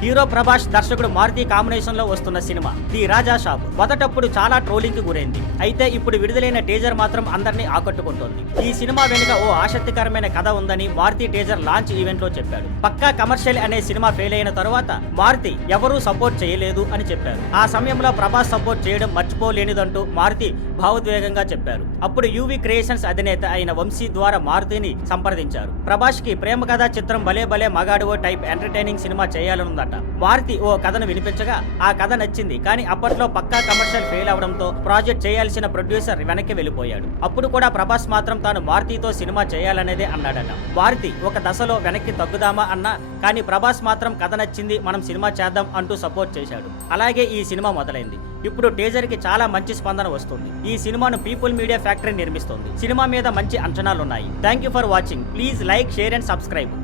Hero Prabhas దర్శకుడు Maruti combination లో వస్తున్న సినిమా ది రాజా షాప్ మొదటప్పుడు చాలా ట్రోలింగ్ కి గురైంది. అయితే ఇప్పుడు విడుదలైన టీజర్ మాత్రం అందరినీ ఆకట్టుకుంటోంది. ఈ సినిమా వెనుక ఓ ఆసక్తికరమైన కథ ఉందని మారుతి టీజర్ లాంచ్ ఈవెంట్ లో చెప్పాడు. పక్కా కమర్షియల్ అనే సినిమా ఫెయిల్ అయిన తరువాత మారుతి ఎవరూ సపోర్ట్ చేయలేదు అని చెప్పారు. ఆ సమయంలో ప్రభాస్ సపోర్ట్ చేయడం మర్చిపోలేనిదంటూ మారుతి భావోద్వేగంగా చెప్పారు. అప్పుడు యూవీ క్రియేషన్స్ అధినేత అయిన వంశీ ద్వారా మారుతిని సంప్రదించారు. ప్రభాస్ కి ప్రేమ కథా చిత్రం భలే భలే మగాడువో టైప్ ఎంటర్టైనింగ్ సినిమా చేయాలనుందట. మారుతి ఓ కథను వినిపించగా ఆ కథ నచ్చింది. కానీ అప్పట్లో పక్కా కమర్షియల్ ఫెయిల్ అవడంతో ప్రాజెక్ట్ చేయాల్సిన ప్రొడ్యూసర్ వెనక్కి వెళ్ళిపోయాడు. అప్పుడు కూడా ప్రభాస్ మాత్రం తాను మారుతితో సినిమా చేయాలనేదే అన్నాడట. మారుతి ఒక దశలో వెనక్కి తగ్గుదామా అన్నా కానీ ప్రభాస్ మాత్రం కథ నచ్చింది, మనం సినిమా చేద్దాం అంటూ సపోర్ట్ చేశాడు. అలాగే ఈ సినిమా మొదలైంది. ఇప్పుడు టీజర్ కి చాలా మంచి స్పందన వస్తుంది. ఈ సినిమాను పీపుల్ మీడియా ఫ్యాక్టరీ నిర్మిస్తుంది. సినిమా మీద మంచి అంచనాలున్నాయి. Thank you for watching. Please like, share and subscribe.